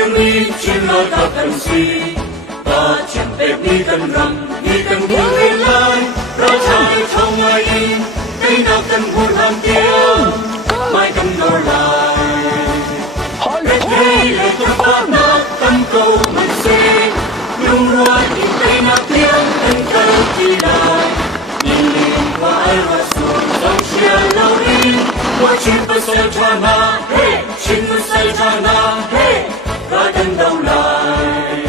diri cinta takkan si Bacem mi kan ram mi kan bukan lai Rajai thong mai in Tây nào kan buồn ham tiếng Mai kan nor lai Rết hei lệ ta phát nát tâm cầu mình xe Lung ruột in Tây nào tiếng Kan kal chi lai Nhìn liền qua ai hoa xuống Dòng xia lâu in Mua chim bất sai cha na Hey chim bất sai cha na Hey Ra thân đâu lại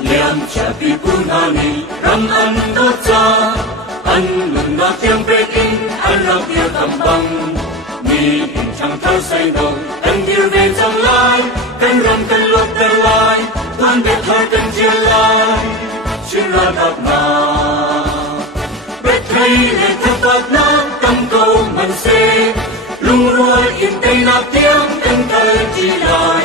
Liam cha pi punani Ram an đốt cha An lưng na tiếng bê in An ra kia tầm băng Mi in chẳng thơ say đầu Cần điều về chẳng lai Cần ram cần lột cần lai Toàn biết thơ cần chia lai Chuyện ra gặp na Biết thấy lệ thơ bạc na Tâm cầu mình xê Lung ruột in Tây na tiếng Cần thơ chi lai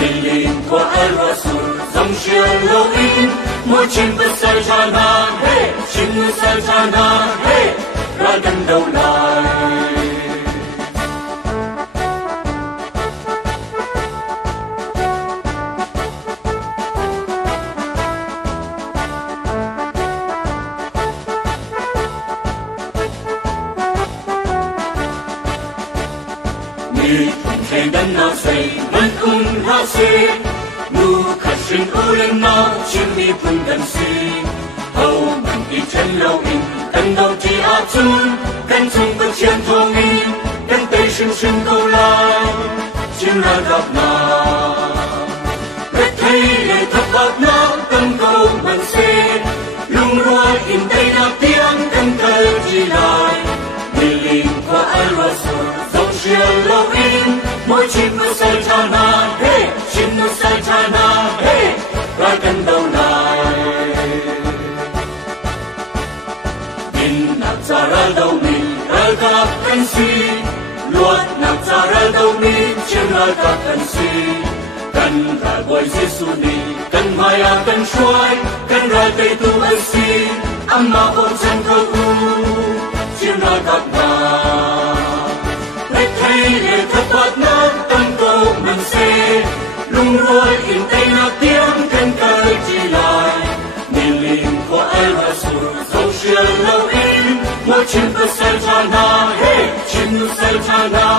Nhìn liền qua ai hoa xuống Dòng xia lâu in Mỗi chim bất sai cha na Hey chim bất sai cha na Hey ra gần đâu lại Mi thùng thề đắn nào xây Mất ung hạ xê Nu khát sinh u lên nào Chim mi phun gần si Hầu mình đi chân lâu in Cần đầu chỉ áp chung Cần chung bất chiến thong in Cần tây sinh sinh câu lai Chim ra gặp nào Biết thấy lệ thập bạc nào Tâm câu mình xê Lung ruột in Tây na tiếng Cần thơ chi lai Đi liền qua ai hoa xuống Dòng xia lâu in Mỗi chim bất sai cha na Hey chim bất sai cha na Hey ra gần đâu lại Min nạc ra ra đâu mình Ra gặp cần si Luat nạc ra ra đâu mình Chim ra gặp cần si Cần ra gọi Giê-xu ni Cần mai à cần xoay Cần ra tây tu ân si Amma ôn chân cơ u Chim ra gặp na Biết thấy lệ thập bát nát Tâm cầu mình xê Lung ruột in Tây na tiếng Cần cơ chi lại Nhìn liền qua ai hoa xuống Dòng xia lâu in Mỗi chim bất sai cha na Hey chim bất sai cha na